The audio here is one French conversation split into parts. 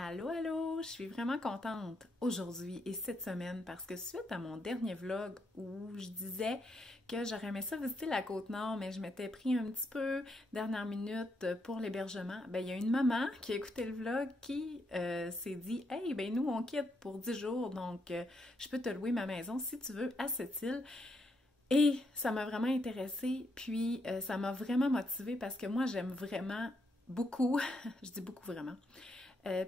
Allô, allô! Je suis vraiment contente aujourd'hui et cette semaine parce que suite à mon dernier vlog où je disais que j'aurais aimé ça visiter la Côte-Nord, mais je m'étais pris un petit peu dernière minute pour l'hébergement, ben il y a une maman qui a écouté le vlog qui s'est dit « Hey, ben nous on quitte pour 10 jours, donc je peux te louer ma maison si tu veux à cette île. » Et ça m'a vraiment intéressée, puis ça m'a vraiment motivée parce que moi j'aime vraiment beaucoup, je dis beaucoup vraiment,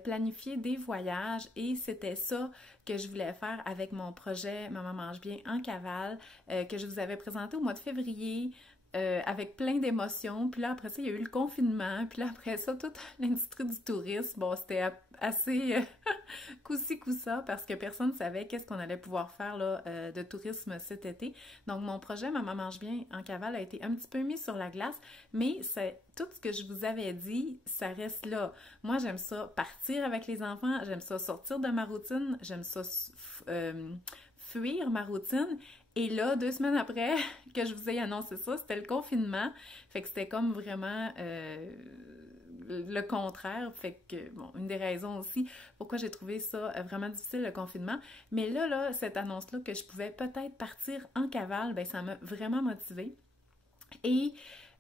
planifier des voyages et c'était ça que je voulais faire avec mon projet Maman mange bien en cavale que je vous avais présenté au mois de février avec plein d'émotions. Puis là, après ça, il y a eu le confinement. Puis là, après ça, toute l'industrie du tourisme, bon, c'était assez coup-ci, coup-ça parce que personne ne savait qu'est-ce qu'on allait pouvoir faire là, de tourisme cet été. Donc, mon projet Maman mange bien en cavale a été un petit peu mis sur la glace, mais c'est tout ce que je vous avais dit, ça reste là. Moi, j'aime ça partir avec les enfants, j'aime ça sortir de ma routine, j'aime ça fuir ma routine. Et là, 2 semaines après que je vous ai annoncé ça, c'était le confinement. Fait que c'était comme vraiment le contraire. Fait que, bon, une des raisons aussi pourquoi j'ai trouvé ça vraiment difficile, le confinement. Mais là, cette annonce-là que je pouvais peut-être partir en cavale, ben ça m'a vraiment motivée. Et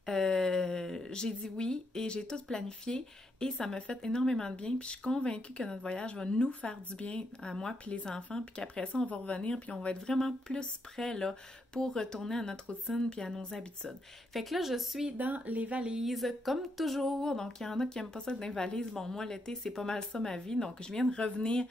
j'ai dit oui et j'ai tout planifié et ça m'a fait énormément de bien. Puis je suis convaincue que notre voyage va nous faire du bien à moi puis les enfants, puis qu'après ça, on va revenir puis on va être vraiment plus prêts là pour retourner à notre routine puis à nos habitudes. Fait que là, je suis dans les valises comme toujours. Donc, il y en a qui n'aiment pas ça dans les valises. Bon, moi, l'été, c'est pas mal ça ma vie. Donc, je viens de revenir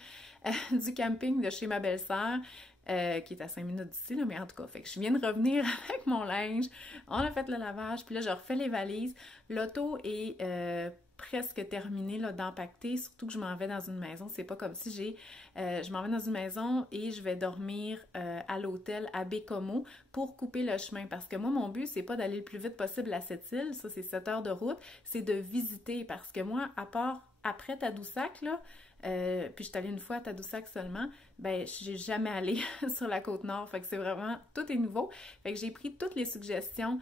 du camping de chez ma belle-sœur. Qui est à 5 minutes d'ici, là, mais en tout cas, fait que je viens de revenir avec mon linge, on a fait le lavage, puis là, je refais les valises. L'auto est presque terminée là, d'empacter, surtout que je m'en vais dans une maison. C'est pas comme si je m'en vais dans une maison et je vais dormir à l'hôtel à Bécomo pour couper le chemin. Parce que moi, mon but, c'est pas d'aller le plus vite possible à cette île, ça c'est 7 heures de route, c'est de visiter. Parce que moi, à part après Tadoussac, là, puis je suis allée une fois à Tadoussac seulement, ben j'ai jamais allé sur la Côte-Nord, fait que c'est vraiment, tout est nouveau. Fait que j'ai pris toutes les suggestions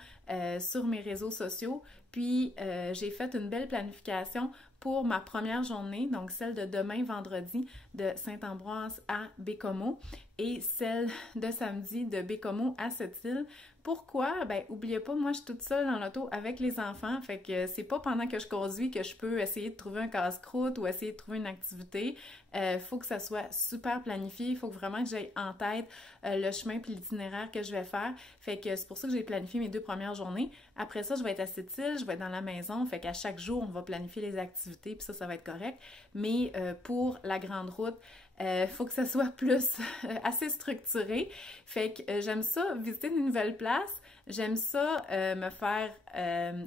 sur mes réseaux sociaux, puis j'ai fait une belle planification pour ma première journée, donc celle de demain vendredi de Saint-Ambroise à Bécomo et celle de samedi de Bécomo à Sept-Îles. Pourquoi? Ben, oubliez pas, moi, je suis toute seule dans l'auto avec les enfants, fait que c'est pas pendant que je conduis que je peux essayer de trouver un casse-croûte ou essayer de trouver une activité. Faut que ça soit super planifié, il faut vraiment que j'aie en tête le chemin puis l'itinéraire que je vais faire. Fait que c'est pour ça que j'ai planifié mes 2 premières journées. Après ça, je vais être à Sept-Îles, je vais être dans la maison, fait qu'à chaque jour, on va planifier les activités, puis ça va être correct. Mais pour la grande route, faut que ça soit plus assez structuré. Fait que j'aime ça, visiter une nouvelle place. J'aime ça me faire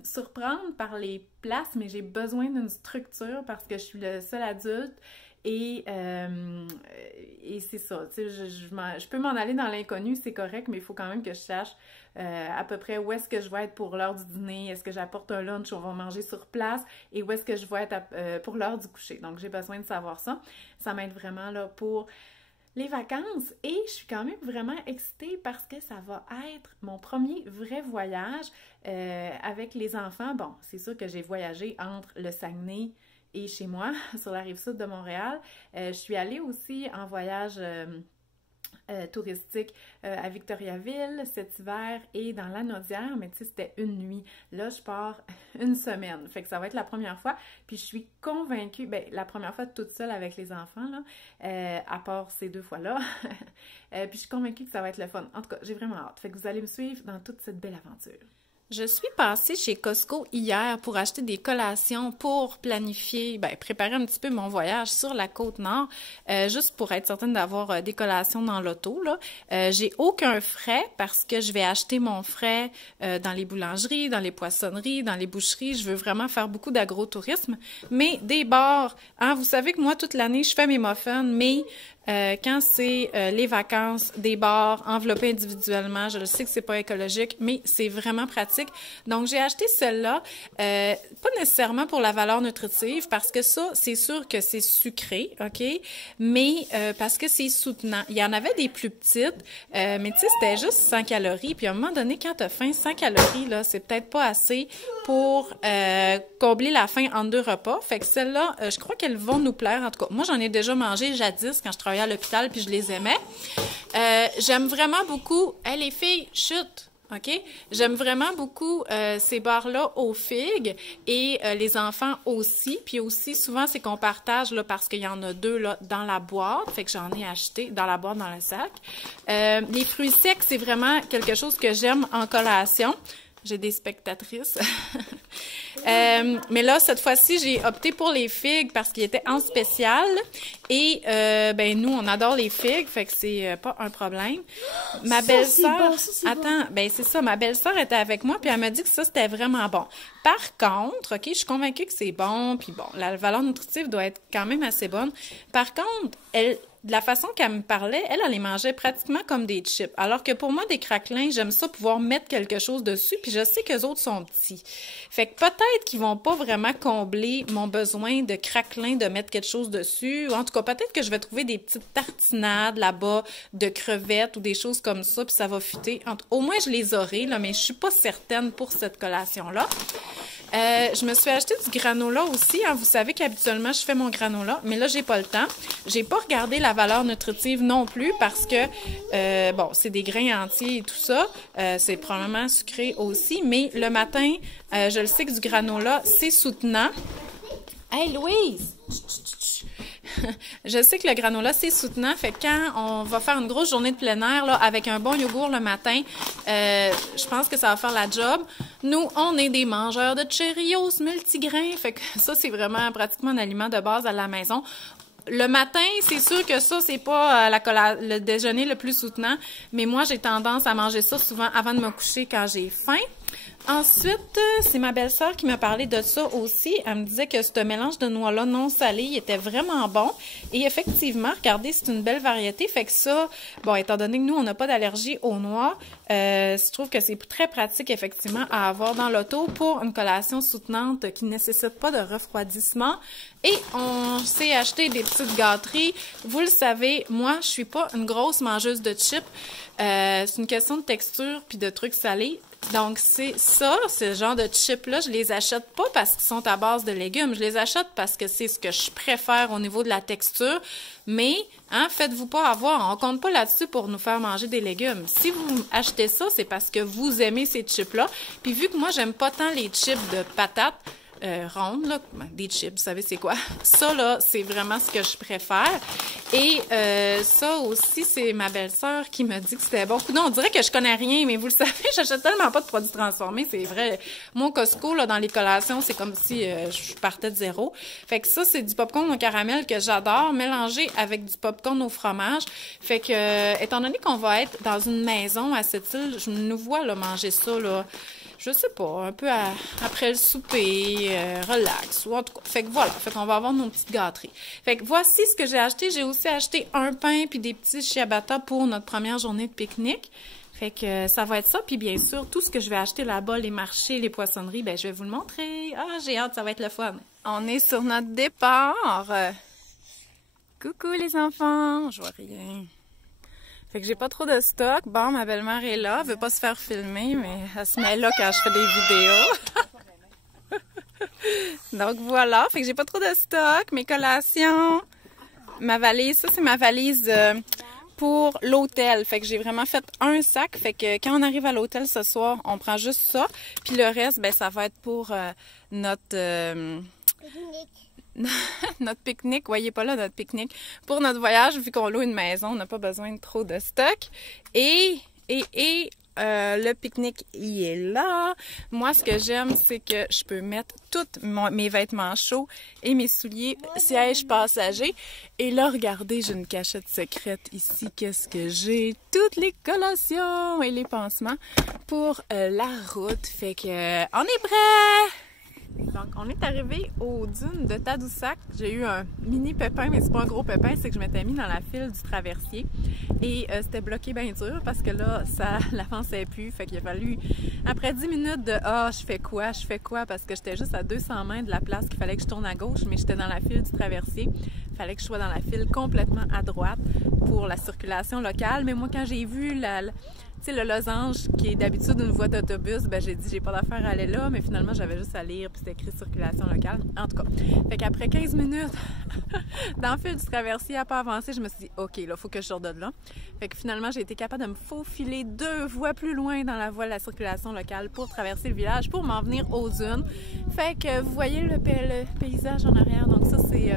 surprendre par les places, mais j'ai besoin d'une structure parce que je suis le seul adulte. Et c'est ça, tu sais, je peux m'en aller dans l'inconnu, c'est correct, mais il faut quand même que je sache à peu près où est-ce que je vais être pour l'heure du dîner, est-ce que j'apporte un lunch, on va manger sur place, et où est-ce que je vais être pour l'heure du coucher. Donc, j'ai besoin de savoir ça. Ça m'aide vraiment là pour les vacances et je suis quand même vraiment excitée parce que ça va être mon premier vrai voyage avec les enfants. Bon, c'est sûr que j'ai voyagé entre le Saguenay et chez moi, sur la rive sud de Montréal. Je suis allée aussi en voyage touristique à Victoriaville cet hiver et dans Lanaudière, mais tu sais, c'était une nuit. Là, je pars une semaine. Fait que ça va être la première fois. Puis je suis convaincue, ben la première fois toute seule avec les enfants, là, à part ces 2 fois-là. Puis je suis convaincue que ça va être le fun. En tout cas, j'ai vraiment hâte. Fait que vous allez me suivre dans toute cette belle aventure. Je suis passée chez Costco hier pour acheter des collations pour planifier, ben, préparer un petit peu mon voyage sur la Côte-Nord, juste pour être certaine d'avoir des collations dans l'auto, là. J'ai aucun frais parce que je vais acheter mon frais dans les boulangeries, dans les poissonneries, dans les boucheries. Je veux vraiment faire beaucoup d'agro-tourisme, mais des bars, hein, vous savez que moi, toute l'année, je fais mes muffins, mais quand c'est les vacances, des bars enveloppés individuellement. Je le sais que c'est pas écologique, mais c'est vraiment pratique. Donc, j'ai acheté celle-là, pas nécessairement pour la valeur nutritive, parce que ça, c'est sûr que c'est sucré, OK? Mais parce que c'est soutenant. Il y en avait des plus petites, mais tu sais, c'était juste 100 calories. Puis à un moment donné, quand tu as faim, 100 calories, là, c'est peut-être pas assez pour combler la faim en 2 repas. Fait que celles-là, je crois qu'elles vont nous plaire. En tout cas, moi, j'en ai déjà mangé jadis quand je travaillais à l'hôpital, puis je les aimais. J'aime vraiment beaucoup... Hey, les filles, chut! OK? J'aime vraiment beaucoup ces barres-là aux figues et les enfants aussi. Puis aussi, souvent, c'est qu'on partage là, parce qu'il y en a 2 là, dans la boîte. Fait que j'en ai acheté dans la boîte, dans le sac. Les fruits secs, c'est vraiment quelque chose que j'aime en collation. J'ai des spectatrices. Mais là, cette fois-ci, j'ai opté pour les figues parce qu'ils étaient en spécial. Et ben nous, on adore les figues, fait que c'est pas un problème. Ma belle-sœur... Attends, ben c'est ça, ma belle-sœur était avec moi, puis elle m'a dit que ça, c'était vraiment bon. Par contre, OK, je suis convaincue que c'est bon, puis bon, la valeur nutritive doit être quand même assez bonne. Par contre, de la façon qu'elle me parlait, elle les mangeait pratiquement comme des chips. Alors que pour moi, des craquelins, j'aime ça pouvoir mettre quelque chose dessus, puis je sais qu'eux autres sont petits. Fait que peut-être qu'ils vont pas vraiment combler mon besoin de craquelins, de mettre quelque chose dessus. Ou en tout cas, peut-être que je vais trouver des petites tartinades là-bas de crevettes ou des choses comme ça, puis ça va fuiter. Au moins, je les aurai, là, mais je suis pas certaine pour cette collation-là. Je me suis acheté du granola aussi. Hein. Vous savez qu'habituellement, je fais mon granola, mais là, j'ai pas le temps. J'ai pas regardé la valeur nutritive non plus parce que, bon, c'est des grains entiers et tout ça. C'est probablement sucré aussi, mais le matin, je le sais que du granola, c'est soutenant. Hey, Louise! Je sais que le granola, c'est soutenant. Fait que quand on va faire une grosse journée de plein air là, avec un bon yogourt le matin, je pense que ça va faire la job. Nous, on est des mangeurs de Cheerios multigrains. Fait que ça, c'est vraiment pratiquement un aliment de base à la maison. Le matin, c'est sûr que ça, c'est pas le déjeuner le plus soutenant. Mais moi, j'ai tendance à manger ça souvent avant de me coucher quand j'ai faim. Ensuite, c'est ma belle-sœur qui m'a parlé de ça aussi. Elle me disait que ce mélange de noix-là non salé, il était vraiment bon. Et effectivement, regardez, c'est une belle variété. Fait que ça, bon, étant donné que nous, on n'a pas d'allergie aux noix, je trouve que c'est très pratique, effectivement, à avoir dans l'auto pour une collation soutenante qui ne nécessite pas de refroidissement. Et on s'est acheté des petites gâteries. Vous le savez, moi, je suis pas une grosse mangeuse de chips. C'est une question de texture puis de trucs salés. Donc, c'est ça, ce genre de chips-là, je les achète pas parce qu'ils sont à base de légumes. Je les achète parce que c'est ce que je préfère au niveau de la texture. Mais, hein, faites-vous pas avoir. On compte pas là-dessus pour nous faire manger des légumes. Si vous achetez ça, c'est parce que vous aimez ces chips-là. Puis, vu que moi, j'aime pas tant les chips de patates, rondes, là, des chips, vous savez c'est quoi? Ça, là, c'est vraiment ce que je préfère. Et ça aussi, c'est ma belle-sœur qui me dit que c'était bon. Non, on dirait que je connais rien, mais vous le savez, j'achète tellement pas de produits transformés, c'est vrai. Moi, au Costco, là, dans les collations, c'est comme si je partais de zéro. Fait que ça, c'est du popcorn au caramel que j'adore, mélangé avec du popcorn au fromage. Fait que, étant donné qu'on va être dans une maison à cette île, je nous vois là, manger ça, là, je sais pas, un peu après le souper, relax, ou en tout cas. Fait que voilà, fait qu'on va avoir nos petites gâteries. Fait que voici ce que j'ai acheté. J'ai aussi acheté un pain puis des petits ciabatta pour notre première journée de pique-nique. Fait que ça va être ça. Puis bien sûr, tout ce que je vais acheter là-bas, les marchés, les poissonneries, ben je vais vous le montrer. Ah, j'ai hâte, ça va être le fun. On est sur notre départ. Coucou les enfants, je vois rien. Fait que j'ai pas trop de stock. Bon, ma belle-mère est là, elle veut pas se faire filmer, mais elle se met là quand je fais des vidéos. Donc voilà, fait que j'ai pas trop de stock. Mes collations, ma valise, ça c'est ma valise pour l'hôtel. Fait que j'ai vraiment fait un sac. Fait que quand on arrive à l'hôtel ce soir, on prend juste ça. Puis le reste, ben ça va être pour notre... notre pique-nique, voyez pas là notre pique-nique. Pour notre voyage, vu qu'on loue une maison, on n'a pas besoin de trop de stock. Et le pique-nique, il est là. Moi, ce que j'aime, c'est que je peux mettre tous mes vêtements chauds et mes souliers sièges passagers. Et là, regardez, j'ai une cachette secrète ici. Qu'est-ce que j'ai? Toutes les collations et les pansements pour la route. Fait que, on est prêt! Donc, on est arrivé aux dunes de Tadoussac. J'ai eu un mini pépin, mais c'est pas un gros pépin, c'est que je m'étais mis dans la file du traversier. Et c'était bloqué bien dur parce que là, ça n'avançait plus. Fait qu'il a fallu, après 10 minutes de « Ah, je fais quoi? Je fais quoi? » Parce que j'étais juste à 200 mètres de la place qu'il fallait que je tourne à gauche, mais j'étais dans la file du traversier. Il fallait que je sois dans la file complètement à droite pour la circulation locale. Mais moi, quand j'ai vu tu sais, le losange qui est d'habitude une voie d'autobus, ben j'ai dit j'ai pas d'affaire à aller là, mais finalement j'avais juste à lire puis c'était écrit circulation locale. En tout cas, fait qu'après 15 minutes dans le fil du traversier à pas avancer, je me suis dit ok, là faut que je sorte de là. Fait que finalement j'ai été capable de me faufiler 2 voies plus loin dans la voie de la circulation locale pour traverser le village, pour m'en venir aux dunes. Fait que vous voyez le paysage en arrière, donc ça c'est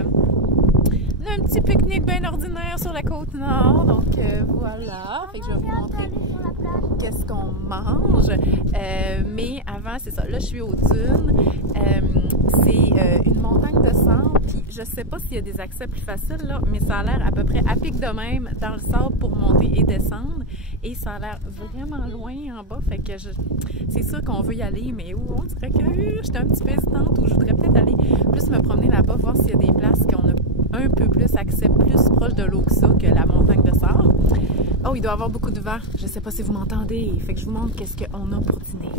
un petit pique-nique bien ordinaire sur la côte nord, donc voilà, fait que je vais vous montrer qu'est-ce qu'on mange, mais avant c'est ça, là je suis aux dunes, c'est une montagne de sable, puis je sais pas s'il y a des accès plus faciles là, mais ça a l'air à peu près à pic de même dans le sable pour monter et descendre, et ça a l'air vraiment loin en bas, fait que c'est sûr qu'on veut y aller, mais où on dirait que j'étais un petit peu hésitante, ou je voudrais peut-être aller plus me promener là-bas, voir s'il y a des places qu'on a un peu plus accès, plus proche de l'eau que ça, que la montagne de sable. Oh, il doit y avoir beaucoup de vent. Je sais pas si vous m'entendez. Fait que je vous montre qu'est-ce qu'on a pour dîner.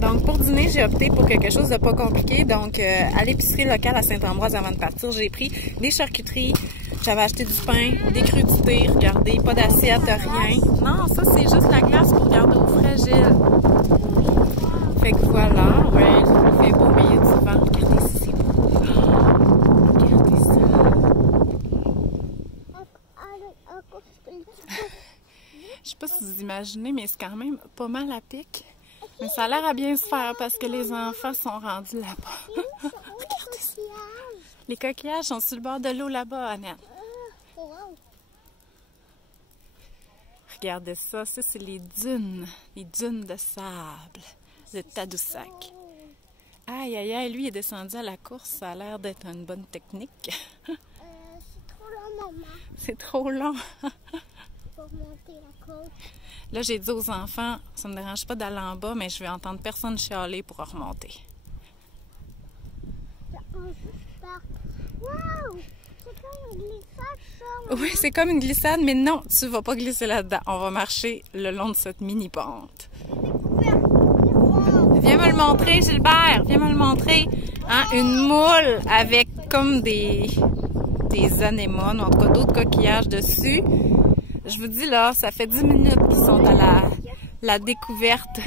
Donc, pour dîner, j'ai opté pour quelque chose de pas compliqué. Donc, à l'épicerie locale à Saint-Ambroise, avant de partir, j'ai pris des charcuteries. J'avais acheté du pain, des crudités. Regardez, pas d'assiette, rien. Non, ça, c'est juste la glace pour garder au frais, Gilles. Fait que voilà. Ouais, il fait beau, mais il y a du vent. Regardez ici, c'est beau. Regardez ça. Je sais pas si vous imaginez, mais c'est quand même pas mal à pic. Mais ça a l'air à bien se faire parce que les enfants sont rendus là-bas. Regardez ça. Les coquillages sont sur le bord de l'eau là-bas, Annette. Regardez ça. Ça, c'est les dunes de sable de Tadoussac. Aïe, aïe, aïe, lui, il est descendu à la course. Ça a l'air d'être une bonne technique. C'est trop long, maman. C'est trop long. Pour monter la côte. Là, j'ai dit aux enfants, ça me dérange pas d'aller en bas, mais je vais entendre personne chialer pour remonter. Wow! C'est comme une glissade, ça. Oui, c'est comme une glissade, mais non, tu vas pas glisser là-dedans. On va marcher le long de cette mini-pente. Viens me le montrer, Gilbert. Viens me le montrer. Hein? Une moule avec comme des anémones, en tout cas d'autres coquillages dessus. Je vous dis là, ça fait 10 minutes qu'ils sont à la découverte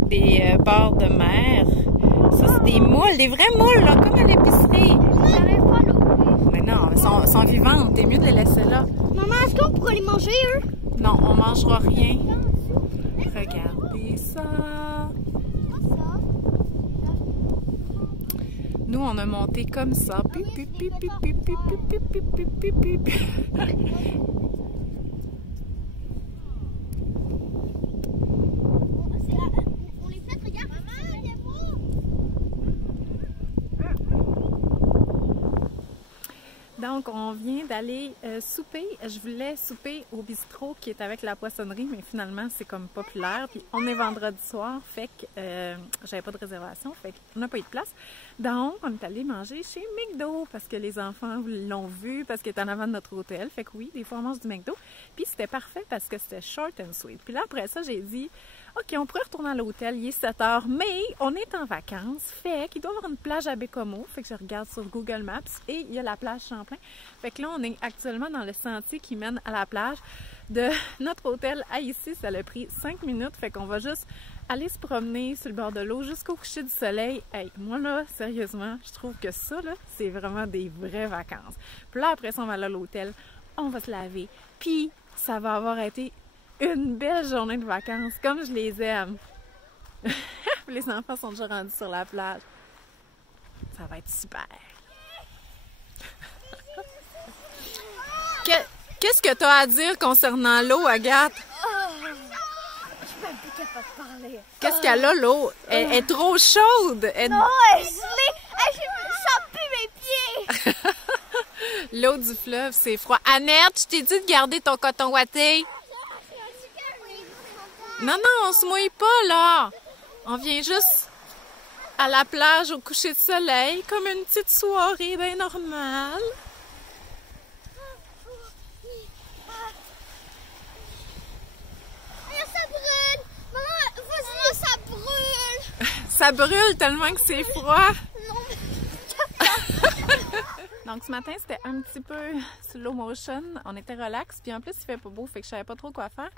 des bords de mer. Ça, c'est des moules, des vraies moules, là, comme à l'épicerie. J'arrive pas à l'ouvrir. Mais non, elles sont vivantes. T'es mieux de les laisser là. Maman, est-ce qu'on pourrait les manger, eux? Non, on mangera rien. Regardez ça. Nous, on a monté comme ça. On les fait, regarde. Maman, il est beau. Donc, on vient d'aller souper. Je voulais souper au bistrot qui est avec la poissonnerie, mais finalement, c'est comme populaire. Puis, on est vendredi soir, fait que j'avais pas de réservation, fait qu'on n'a pas eu de place. Donc, on est allé manger chez McDo parce que les enfants l'ont vu, parce qu'il est en avant de notre hôtel. Fait que oui, des fois, on mange du McDo. Puis, c'était parfait parce que c'était short and sweet. Puis là, après ça, j'ai dit... OK, on pourrait retourner à l'hôtel, il est 7 h, mais on est en vacances, fait qu'il doit y avoir une plage à Bécomo, fait que je regarde sur Google Maps et il y a la plage Champlain. Fait que là, on est actuellement dans le sentier qui mène à la plage. De notre hôtel à ici, ça a pris 5 minutes, fait qu'on va juste aller se promener sur le bord de l'eau jusqu'au coucher du soleil. Hey, moi là, sérieusement, je trouve que ça, là, c'est vraiment des vraies vacances. Puis là, après ça, on va aller à l'hôtel, on va se laver, puis ça va avoir été une belle journée de vacances, comme je les aime. Les enfants sont déjà rendus sur la plage. Ça va être super. Qu'est-ce que tu as à dire concernant l'eau, Agathe? Je suis même plus capable de parler. Qu'est-ce qu'elle a, l'eau? Elle est trop chaude. Non, elle est gelée. Je sens plus mes pieds. L'eau du fleuve, c'est froid. Annette, je t'ai dit de garder ton coton ouaté. Non, non, on se mouille pas, là. On vient juste... À la plage au coucher de soleil, comme une petite soirée bien normale. Ça brûle! Maman, vas-y, ça brûle! Ça brûle tellement que c'est froid. Non, mais... Donc ce matin, c'était un petit peu slow motion. On était relax, puis en plus, il fait pas beau, fait que je savais pas trop quoi faire.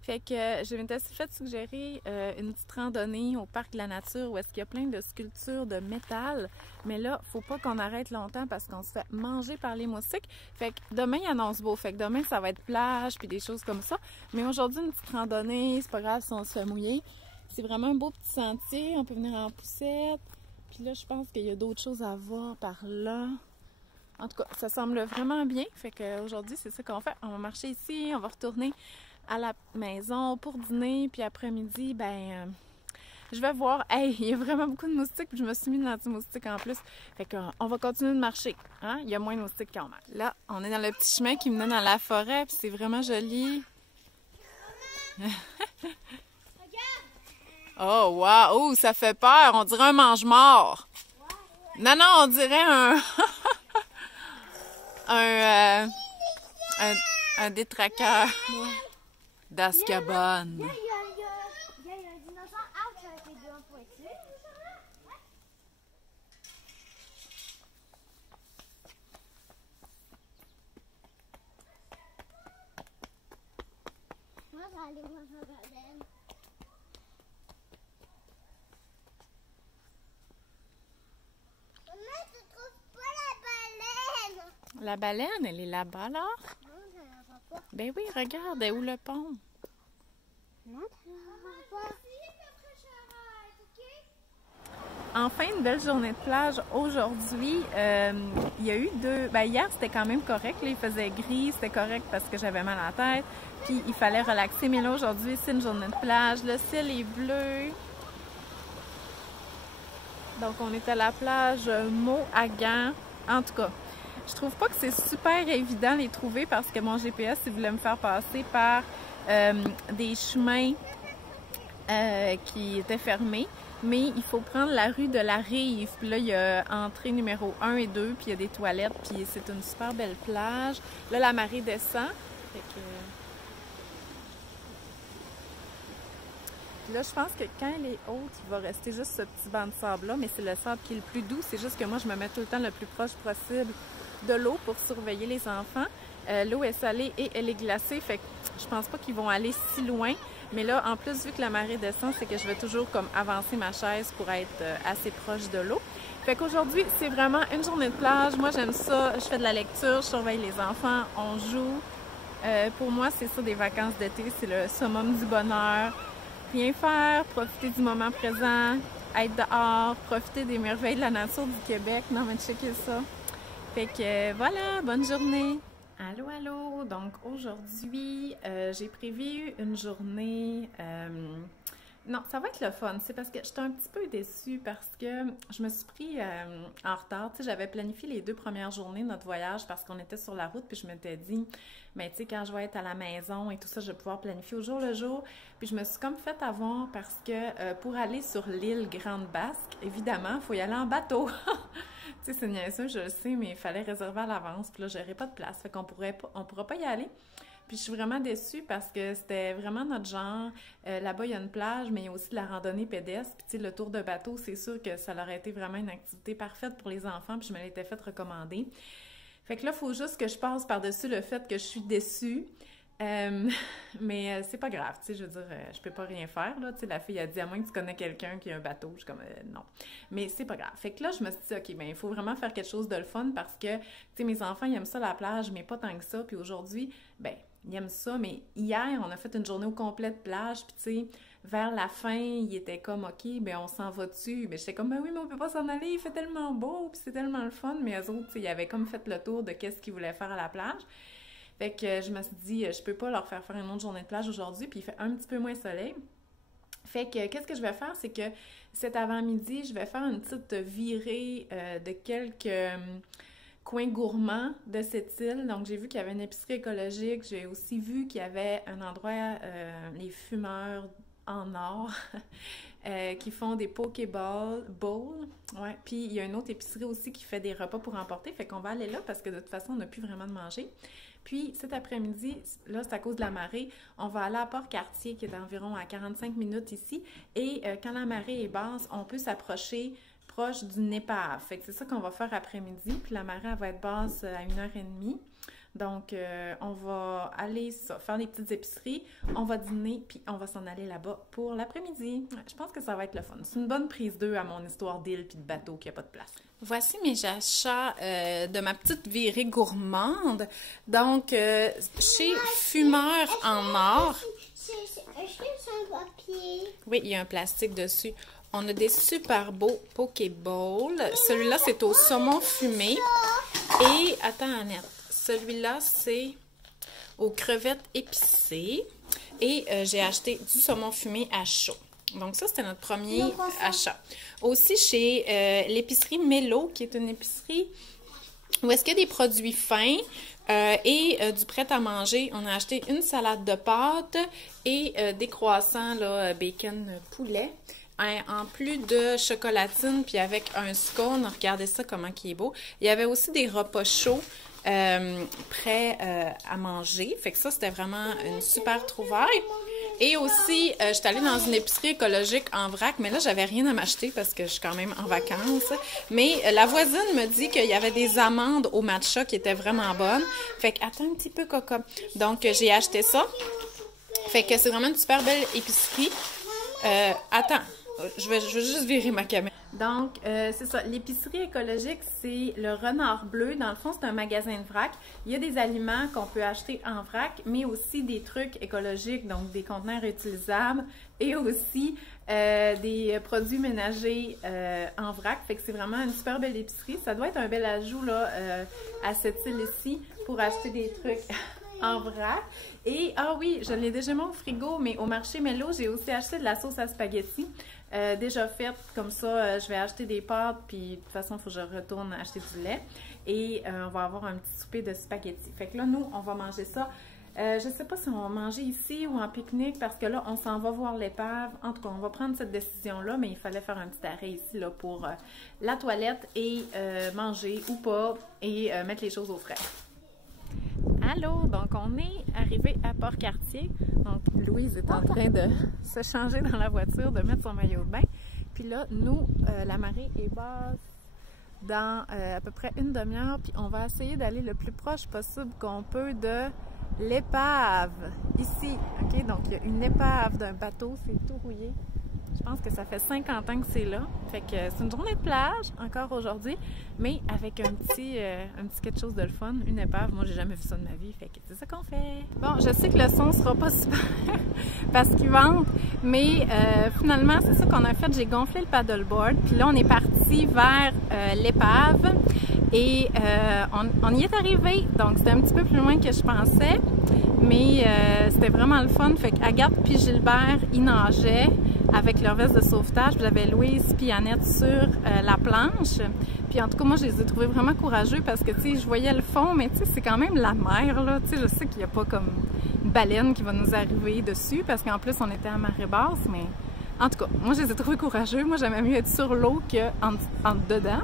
Fait que je m'étais fait suggérer une petite randonnée au parc de la nature où est-ce qu'il y a plein de sculptures de métal. Mais là, faut pas qu'on arrête longtemps parce qu'on se fait manger par les moustiques. Fait que demain, il annonce beau. Fait que demain, ça va être plage puis des choses comme ça. Mais aujourd'hui, une petite randonnée, c'est pas grave si on se fait mouiller. C'est vraiment un beau petit sentier. On peut venir en poussette. Puis là, je pense qu'il y a d'autres choses à voir par là. En tout cas, ça semble vraiment bien. Fait qu'aujourd'hui, c'est ça qu'on fait. On va marcher ici, on va retourner à la maison pour dîner. Puis après-midi, je vais voir. Hey, il y a vraiment beaucoup de moustiques. Puis je me suis mis de l'anti-moustique en plus. Fait qu'on va continuer de marcher. Hein? Il y a moins de moustiques quand même. Là, on est dans le petit chemin qui mène dans la forêt. Puis c'est vraiment joli. Oh, wow! Oh, ça fait peur! On dirait un mange-mort! Non, non, on dirait un détraqueur d'Azkaban. Il y a un dinosaure out avec les deux pointus. Moi, je vais aller voir la baleine. Maman, tu trouves pas la baleine? La baleine, elle est là-bas, là? Non, je la vois pas. Ben oui, regarde, elle est où le pont? Non, je la vois pas. Enfin, une belle journée de plage aujourd'hui. Il y a eu hier, c'était quand même correct. Là, il faisait gris, c'était correct parce que j'avais mal à la tête. Puis, il fallait relaxer. Mais là, aujourd'hui, c'est une journée de plage. Le ciel est bleu. Donc, on est à la plage Mot-à-Gand. En tout cas, je trouve pas que c'est super évident les trouver parce que mon GPS, il voulait me faire passer par des chemins qui étaient fermés. Mais il faut prendre la rue de la Rive. Puis là, il y a entrée numéro 1 et 2, puis il y a des toilettes, puis c'est une super belle plage. Là, la marée descend. Fait que... Puis là, je pense que quand elle est haute, il va rester juste ce petit banc de sable-là, mais c'est le sable qui est le plus doux. C'est juste que moi, je me mets tout le temps le plus proche possible de l'eau pour surveiller les enfants. L'eau est salée et elle est glacée, fait que je pense pas qu'ils vont aller si loin. Mais là, en plus, vu que la marée descend, c'est que je vais toujours comme avancer ma chaise pour être assez proche de l'eau. Fait qu'aujourd'hui, c'est vraiment une journée de plage. Moi, j'aime ça. Je fais de la lecture, je surveille les enfants, on joue. Pour moi, c'est ça des vacances d'été. C'est le summum du bonheur. Rien faire, profiter du moment présent, être dehors, profiter des merveilles de la nature du Québec. Non, mais checker ça. Fait que voilà, bonne journée! Allô, allô! Donc aujourd'hui, j'ai prévu une journée... Non, ça va être le fun. C'est parce que j'étais un petit peu déçue parce que je me suis pris en retard. Tu sais, j'avais planifié les 2 premières journées de notre voyage parce qu'on était sur la route puis je m'étais dit, mais tu sais, quand je vais être à la maison et tout ça, je vais pouvoir planifier au jour le jour. Puis je me suis comme fait avoir parce que pour aller sur l'île Grande-Basque, évidemment, il faut y aller en bateau. Tu sais, c'est niaiseux, je le sais, mais il fallait réserver à l'avance. Puis là, j'aurais pas de place. Fait qu'on pourra pas y aller. Puis je suis vraiment déçue parce que c'était vraiment notre genre. Là-bas, il y a une plage, mais il y a aussi de la randonnée pédestre. Puis tu sais, le tour de bateau, c'est sûr que ça aurait été vraiment une activité parfaite pour les enfants. Puis je me l'étais fait recommander. Fait que là, il faut juste que je passe par-dessus le fait que je suis déçue. Mais c'est pas grave, tu sais, je veux dire, je peux pas rien faire, là, tu sais, la fille a dit, à moins que tu connais quelqu'un qui a un bateau, je suis comme, non. Mais c'est pas grave. Fait que là, je me suis dit, OK, ben il faut vraiment faire quelque chose de le fun parce que, tu sais, mes enfants, ils aiment ça la plage, mais pas tant que ça, puis aujourd'hui, ben ils aiment ça, mais hier, on a fait une journée au complet de plage, puis tu sais, vers la fin, il était comme, OK, ben on s'en va dessus, ben j'étais comme, ben oui, mais on peut pas s'en aller, il fait tellement beau, puis c'est tellement le fun, mais eux autres, tu sais, ils avaient comme fait le tour de qu'est-ce qu'ils voulaient faire à la plage. Fait que je me suis dit, je peux pas leur faire une autre journée de plage aujourd'hui, puis il fait un petit peu moins soleil. Fait que, qu'est-ce que je vais faire, c'est que cet avant-midi, je vais faire une petite virée de quelques coins gourmands de cette île. Donc, j'ai vu qu'il y avait une épicerie écologique. J'ai aussi vu qu'il y avait un endroit, les fumeurs en or qui font des Pokéballs. Ouais. Puis il y a une autre épicerie aussi qui fait des repas pour emporter. Fait qu'on va aller là parce que de toute façon, on n'a plus vraiment de manger. Puis cet après-midi, là, c'est à cause de la marée, on va aller à Port-Cartier qui est environ à 45 minutes ici. Et quand la marée est basse, on peut s'approcher proche d'une épave. Fait que c'est ça qu'on va faire après-midi. Puis la marée, elle va être basse à 1h30. Donc, on va aller faire des petites épiceries, on va dîner, puis on va s'en aller là-bas pour l'après-midi. Ouais, je pense que ça va être le fun. C'est une bonne prise 2 à mon histoire d'île puis de bateau qui n'a pas de place. Voici mes achats de ma petite virée gourmande. Donc, chez Fumeur en Or. Est-ce que c'est un papier? Oui, il y a un plastique dessus. On a des super beaux Pokéballs. Celui-là, c'est au saumon fumé. Et, attends, Annette. Celui-là, c'est aux crevettes épicées. Et j'ai acheté du saumon fumé à chaud. Donc ça, c'était notre premier achat. Aussi chez l'épicerie Mélo, qui est une épicerie où est-ce qu'il y a des produits fins et du prêt-à-manger. On a acheté une salade de pâtes et des croissants, là, bacon poulet. En plus de chocolatine, puis avec un scone. Regardez ça, comment il est beau. Il y avait aussi des repas chauds. Prêt à manger. Fait que ça, c'était vraiment une super trouvaille. Et aussi, je suis allée dans une épicerie écologique en vrac, mais là, j'avais rien à m'acheter parce que je suis quand même en vacances. Mais la voisine me dit qu'il y avait des amandes au matcha qui étaient vraiment bonnes. Fait que, attends un petit peu, Coco. Donc, j'ai acheté ça. Fait que c'est vraiment une super belle épicerie. Attends, je vais juste virer ma caméra. Donc, c'est ça. L'épicerie écologique, c'est le Renard Bleu. Dans le fond, c'est un magasin de vrac. Il y a des aliments qu'on peut acheter en vrac, mais aussi des trucs écologiques, donc des conteneurs réutilisables et aussi des produits ménagers en vrac. Fait que c'est vraiment une super belle épicerie. Ça doit être un bel ajout là, à cette île-ci pour acheter des trucs en vrac. Et, ah oui, je l'ai déjà mis au frigo, mais au marché Mélo, j'ai aussi acheté de la sauce à spaghetti. Déjà faite, comme ça, je vais acheter des pâtes, puis de toute façon, il faut que je retourne acheter du lait. Et on va avoir un petit souper de spaghetti. Fait que là, nous, on va manger ça. Je sais pas si on va manger ici ou en pique-nique, parce que là, on s'en va voir l'épave. En tout cas, on va prendre cette décision-là, mais il fallait faire un petit arrêt ici là, pour la toilette et manger ou pas, et mettre les choses au frais. Allô, donc on est arrivé à Port-Cartier. Donc Louise est en train de se changer dans la voiture, de mettre son maillot de bain. Puis là, nous, la marée est basse dans à peu près une demi-heure. Puis on va essayer d'aller le plus proche possible qu'on peut de l'épave. Ici, OK? Donc il y a une épave d'un bateau, c'est tout rouillé. Je pense que ça fait 50 ans que c'est là. Fait que c'est une journée de plage, encore aujourd'hui, mais avec un petit quelque chose de le fun, une épave. Moi, j'ai jamais vu ça de ma vie, fait que c'est ça qu'on fait. Bon, je sais que le son sera pas super parce qu'il vente, mais finalement, c'est ça qu'on a fait. J'ai gonflé le paddleboard, puis là, on est parti vers l'épave et on y est arrivé. Donc, c'était un petit peu plus loin que je pensais, mais c'était vraiment le fun. Fait qu'Agathe puis Gilbert, ils nageaient avec leur veste de sauvetage. Puis j'avais Louise puis Annette sur la planche. Puis en tout cas, moi, je les ai trouvés vraiment courageux parce que, tu sais, je voyais le fond, mais tu sais, c'est quand même la mer, là. Tu sais, je sais qu'il n'y a pas comme une baleine qui va nous arriver dessus parce qu'en plus, on était à marée basse, mais en tout cas, moi, je les ai trouvés courageux. Moi, j'aimais mieux être sur l'eau qu'en dedans.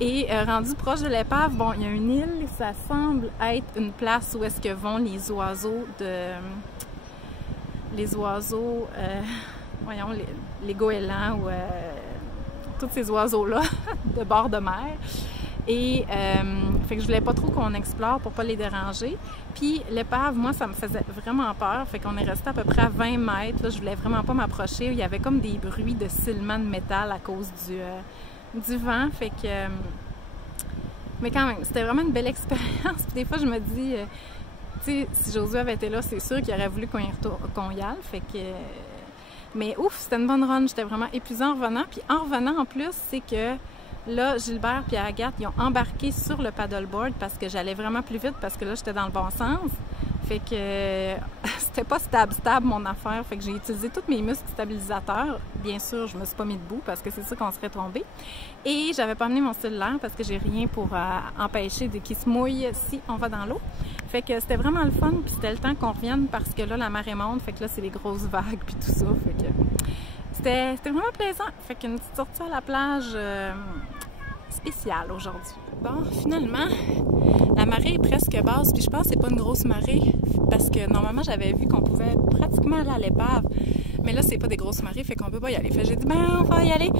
Et rendu proche de l'épave, bon, il y a une île, ça semble être une place où est-ce que vont les oiseaux voyons, les goélands ou tous ces oiseaux-là de bord de mer. Et fait que je voulais pas trop qu'on explore pour pas les déranger. Puis l'épave, moi, ça me faisait vraiment peur. Fait qu'on est resté à peu près à 20 mètres. Là, je voulais vraiment pas m'approcher. Il y avait comme des bruits de silement de métal à cause du vent. Fait que... mais quand même, c'était vraiment une belle expérience. Puis des fois, je me dis... tu sais, si Josué avait été là, c'est sûr qu'il aurait voulu qu'on y aille. Fait que... mais ouf, c'était une bonne run. J'étais vraiment épuisée en revenant. Puis en revenant, en plus, c'est que là, Gilbert et Agathe, ils ont embarqué sur le paddleboard parce que j'allais vraiment plus vite parce que là, j'étais dans le bon sens. Fait que c'était pas stable mon affaire. Fait que j'ai utilisé tous mes muscles stabilisateurs. Bien sûr, je me suis pas mis debout parce que c'est ça qu'on serait tombé. Et j'avais pas amené mon cellulaire parce que j'ai rien pour empêcher qu'il se mouille si on va dans l'eau. Fait que c'était vraiment le fun. Puis c'était le temps qu'on revienne parce que là, la marée monte. Fait que là, c'est les grosses vagues puis tout ça. Fait que c'était vraiment plaisant. Fait qu'une petite sortie à la plage spéciale aujourd'hui. Bon, finalement, la marée est presque basse, puis je pense que c'est pas une grosse marée, parce que normalement, j'avais vu qu'on pouvait pratiquement aller à l'épave, mais là, c'est pas des grosses marées, fait qu'on peut pas y aller. Fait que j'ai dit, ben, on va y aller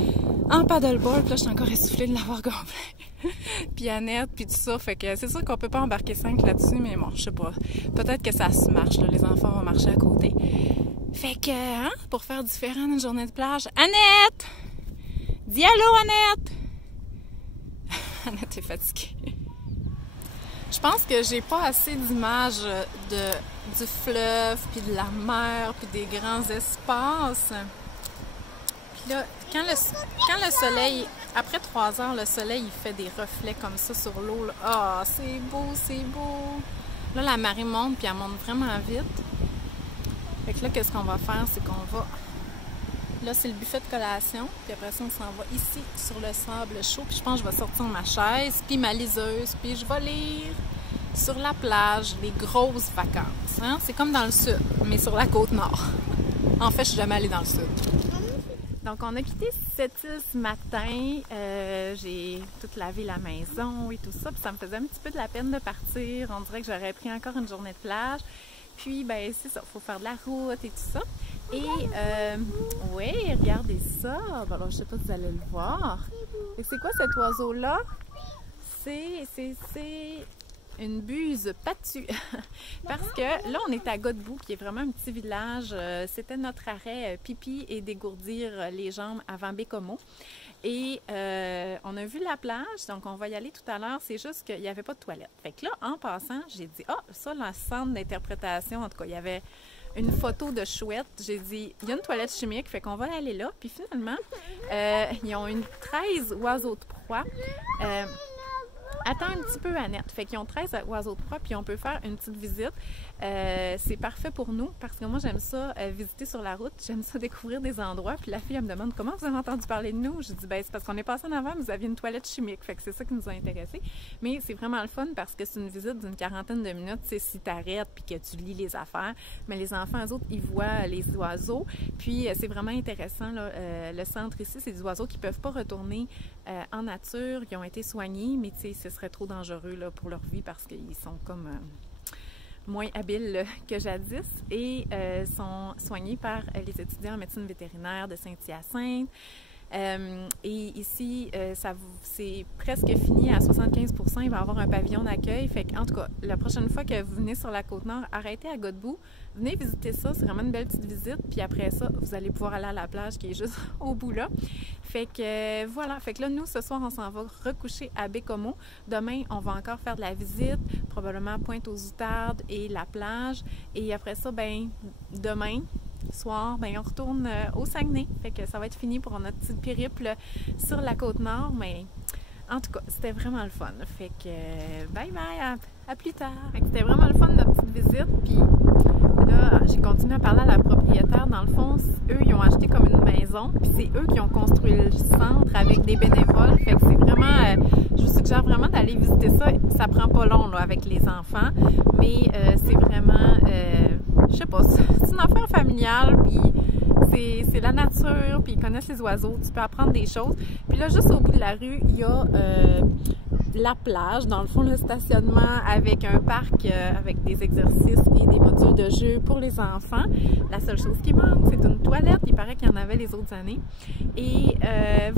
en paddleboard, puis là, je suis encore essoufflée de l'avoir gonflé. Puis Annette, puis tout ça, fait que c'est sûr qu'on peut pas embarquer 5 là-dessus, mais bon, je sais pas. Peut-être que ça se marche, là, les enfants vont marcher à côté. Fait que, hein, pour faire différent d'une journée de plage, Annette! Dis allô, Annette! Annette est fatiguée. Je pense que j'ai pas assez d'images du fleuve, puis de la mer, puis des grands espaces. Puis là, quand le soleil, après 3 heures, le soleil, il fait des reflets comme ça sur l'eau. Ah, c'est beau, c'est beau! Là, la marée monte, puis elle monte vraiment vite. Fait que là, qu'est-ce qu'on va faire? C'est qu'on va... Là, c'est le buffet de collation. Puis après ça, on s'en va ici, sur le sable chaud. Puis je pense que je vais sortir ma chaise, puis ma liseuse. Puis je vais lire sur la plage les grosses vacances. Hein? C'est comme dans le sud, mais sur la côte nord. En fait, je suis jamais allée dans le sud. Donc, on a quitté cette île ce matin. J'ai tout lavé la maison et tout ça. Puis ça me faisait un petit peu de la peine de partir. On dirait que j'aurais pris encore une journée de plage. Puis, ben c'est ça. Il faut faire de la route et tout ça. Et, oui, regardez ça. Bon, alors, je sais pas si vous allez le voir. Et c'est quoi cet oiseau-là? C'est une buse patue. Parce que là, on est à Godbout, qui est vraiment un petit village. C'était notre arrêt pipi et dégourdir les jambes avant Bécomo. Et on a vu la plage, donc on va y aller tout à l'heure. C'est juste qu'il n'y avait pas de toilette. Fait que là, en passant, j'ai dit, ah, ça, le centre d'interprétation, en tout cas, il y avait une photo de chouette. J'ai dit, il y a une toilette chimique, fait qu'on va aller là. Puis finalement, ils ont 13 oiseaux de proie. Attends un petit peu, Annette. Fait qu'ils ont 13 oiseaux de proie, puis on peut faire une petite visite. C'est parfait pour nous, parce que moi, j'aime ça visiter sur la route. J'aime ça découvrir des endroits. Puis la fille, elle me demande, comment vous avez entendu parler de nous? Je dis, ben c'est parce qu'on est passé en avant, vous aviez une toilette chimique. Fait que c'est ça qui nous a intéressés. Mais c'est vraiment le fun, parce que c'est une visite d'une 40aine de minutes. C'est si t'arrêtes, puis que tu lis les affaires. Mais les enfants, eux autres, ils voient les oiseaux. Puis c'est vraiment intéressant, là. Le centre ici, c'est des oiseaux qui peuvent pas retourner en nature. Ils ont été soignés, mais tu sais, ce serait trop dangereux là, pour leur vie, parce qu'ils sont comme... moins habiles que jadis, et sont soignés par les étudiants en médecine vétérinaire de Saint-Hyacinthe. Et ici, c'est presque fini à 75%. Il va y avoir un pavillon d'accueil. Fait qu'en tout cas, la prochaine fois que vous venez sur la Côte-Nord, arrêtez à Godbout. Venez visiter ça. C'est vraiment une belle petite visite. Puis après ça, vous allez pouvoir aller à la plage qui est juste au bout là. Fait que voilà. Fait que là, nous, ce soir, on s'en va recoucher à Bécomo. Demain, on va encore faire de la visite. Probablement Pointe-aux-Outardes et la plage. Et après ça, ben demain soir, ben on retourne au Saguenay. Fait que ça va être fini pour notre petit périple sur la Côte-Nord. Mais en tout cas, c'était vraiment le fun. Fait que bye bye, à plus tard. Fait que c'était vraiment le fun notre petite visite. Puis là, j'ai continué à parler à la propriétaire. Dans le fond, eux, ils ont acheté comme une maison. Puis c'est eux qui ont construit le centre avec des bénévoles. Fait que c'est vraiment... je vous suggère vraiment d'aller visiter ça. Ça prend pas long là, avec les enfants. Mais c'est vraiment... je sais pas, c'est une affaire familiale. Puis c'est la nature. Puis ils connaissent les oiseaux. Tu peux apprendre des choses. Puis là, juste au bout de la rue, il y a... la plage, dans le fond, le stationnement avec un parc avec des exercices et des modules de jeu pour les enfants. La seule chose qui manque, c'est une toilette. Il paraît qu'il y en avait les autres années. Et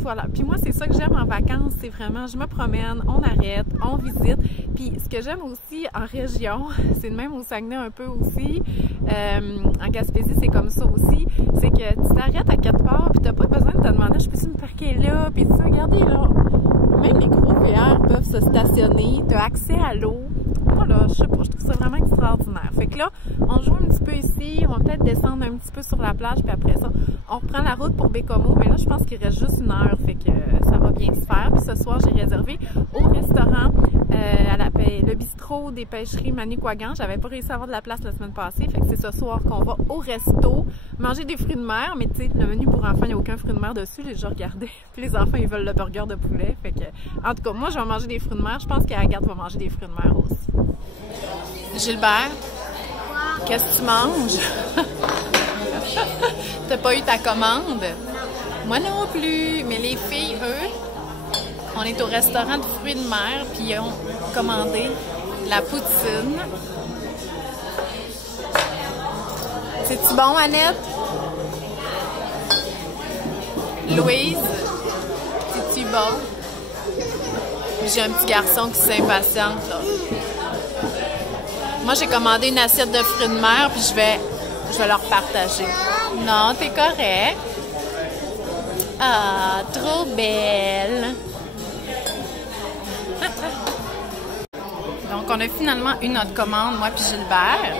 voilà. Puis moi, c'est ça que j'aime en vacances. C'est vraiment, je me promène, on arrête, on visite. Puis ce que j'aime aussi en région, c'est de même au Saguenay un peu aussi. En Gaspésie, c'est comme ça aussi. C'est que tu t'arrêtes à quelque part, puis t'as pas besoin de te demander, je peux-tu me parquer là? Puis ça, regardez là. Même les gros VR peuvent se stationner, tu as accès à l'eau. Moi là, je sais pas, je trouve ça vraiment extraordinaire. Fait que là, on joue un petit peu ici, on va peut-être descendre un petit peu sur la plage, puis après ça, on reprend la route pour Bécomo. Mais là, je pense qu'il reste juste 1 heure, fait que ça va bien se faire. Puis ce soir, j'ai réservé au restaurant le bistrot des pêcheries Manicouagan. J'avais pas réussi à avoir de la place la semaine passée, fait que c'est ce soir qu'on va au resto manger des fruits de mer, mais tu sais, le menu pour enfants, il n'y a aucun fruit de mer dessus, j'ai déjà regardé. Puis les enfants, ils veulent le burger de poulet, fait que, en tout cas, moi, je vais manger des fruits de mer. Je pense qu'Agathe va manger des fruits de mer aussi. Gilbert, qu'est-ce que tu manges? T'as pas eu ta commande? Moi non plus, mais les filles, eux, on est au restaurant de fruits de mer, puis ils ont commandé la poutine. C'est-tu bon, Annette? Louise, c'est-tu bon? J'ai un petit garçon qui s'impatiente, là. Moi, j'ai commandé une assiette de fruits de mer, puis je vais leur partager. Non, t'es correct. Ah, trop belle! Donc, on a finalement eu notre commande, moi puis Gilbert.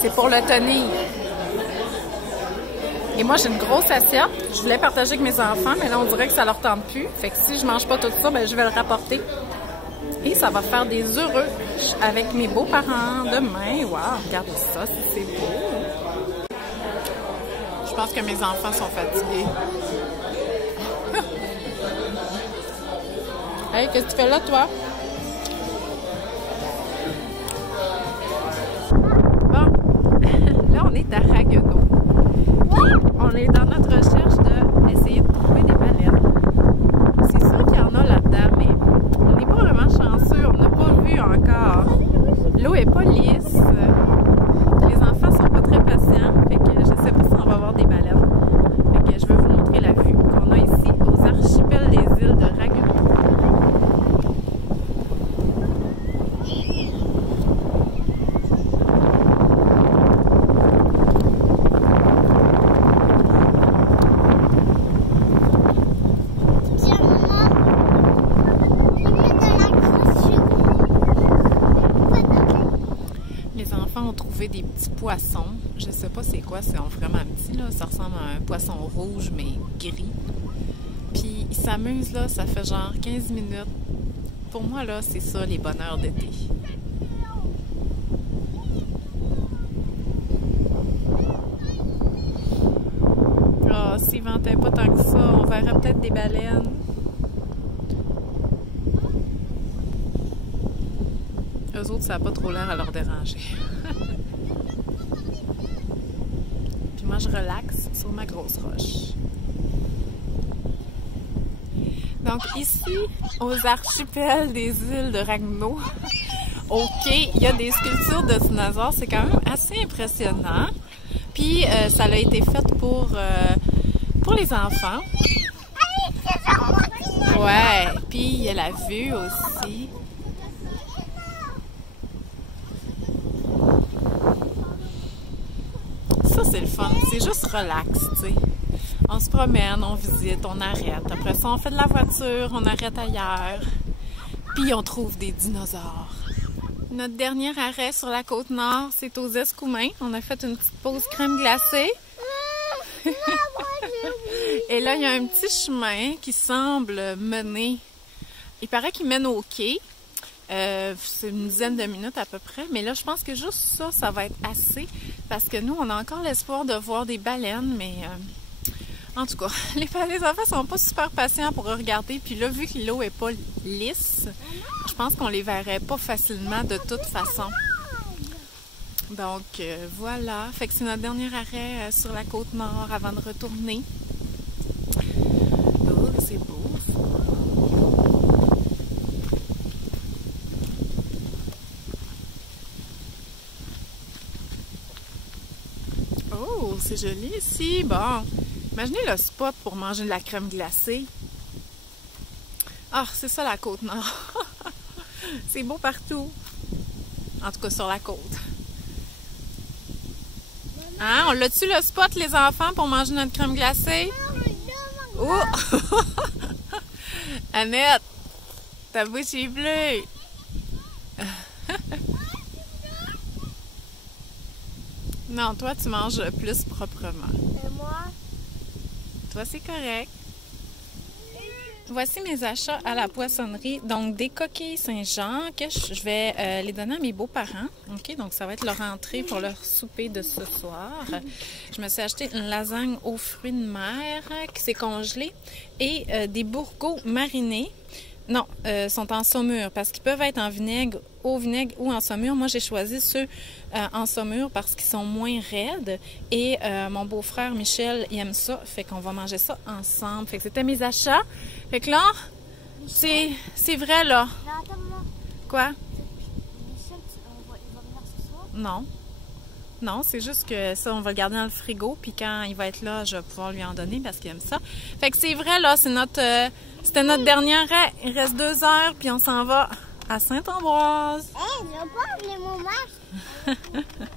C'est pour le tenir. Et moi, j'ai une grosse assiette. Je voulais partager avec mes enfants, mais là, on dirait que ça leur tente plus. Fait que si je mange pas tout ça, ben, je vais le rapporter. Et ça va faire des heureux avec mes beaux-parents demain. Wow, regardez ça, c'est beau. Je pense que mes enfants sont fatigués. Hey, qu'est-ce que tu fais là, toi? Bon, là, on est à Ragueneau. On est dans notre recherche d'essayer de trouver des baleines. C'est sûr qu'il y en a là-dedans, mais on n'est pas vraiment chanceux. On n'a pas vu encore. L'eau est pas lisse. Les enfants sont pas très patients. Fait que je sais pas si on va avoir des baleines. Fait que je vais vous montrer la vue qu'on a ici aux archipels des îles de Ragueneau. Des petits poissons. Je sais pas c'est quoi, c'est vraiment petit, là. Ça ressemble à un poisson rouge, mais gris. Puis ils s'amusent, là, ça fait genre 15 minutes. Pour moi, là, c'est ça, les bonheurs d'été. Ah, s'il ventait pas tant que ça, on verrait peut-être des baleines. Eux autres, ça n'a pas trop l'air à leur déranger. Puis moi, je relaxe sur ma grosse roche. Donc ici, aux archipels des îles de Ragueneau, au quai, il y a des sculptures de dinosaures. C'est quand même assez impressionnant. Puis ça a été fait pour les enfants. Ouais, puis il y a la vue aussi. Ça, c'est le fun. C'est juste relax, tu sais. On se promène, on visite, on arrête. Après ça, on fait de la voiture, on arrête ailleurs. Puis on trouve des dinosaures. Notre dernier arrêt sur la côte nord, c'est aux Escoumins. On a fait une petite pause crème glacée. Et là, il y a un petit chemin qui semble mener. Il paraît qu'il mène au quai. C'est une dizaine de minutes à peu près. Mais là, je pense que juste ça, ça va être assez. Parce que nous, on a encore l'espoir de voir des baleines. Mais en tout cas, les enfants sont pas super patients pour regarder. Puis là, vu que l'eau est pas lisse, je pense qu'on les verrait pas facilement de toute façon. Donc voilà, fait que c'est notre dernier arrêt sur la côte nord avant de retourner. Oh, c'est beau. Oh, c'est joli ici. Bon, imaginez le spot pour manger de la crème glacée. Ah, c'est ça la côte nord. C'est beau partout. En tout cas, sur la côte. Hein? On l'a-tu le spot, les enfants, pour manger notre crème glacée? Oh! Annette, ta bouche est bleue. Non, toi, tu manges plus proprement. Et moi? Toi, c'est correct. Voici mes achats à la poissonnerie. Donc, des coquilles Saint-Jean que je vais les donner à mes beaux-parents. OK? Donc, ça va être leur entrée pour leur souper de ce soir. Je me suis acheté une lasagne aux fruits de mer qui s'est congelée et des bourgots marinés. Non, sont en saumure parce qu'ils peuvent être en vinaigre, au vinaigre ou en saumure. Moi, j'ai choisi ceux en saumure parce qu'ils sont moins raides. Et mon beau-frère Michel, il aime ça. Fait qu'on va manger ça ensemble. Fait que c'était mes achats. Fait que là, c'est vrai, là. Non, attends-moi. Quoi? Michel, il va venir ce soir? Non. Non, c'est juste que ça, on va le garder dans le frigo. Puis quand il va être là, je vais pouvoir lui en donner parce qu'il aime ça. Fait que c'est vrai, là, c'était notre dernière. Il reste 2 heures, puis on s'en va à Saint-Ambroise. Hé, je veux pas oublier mon masque.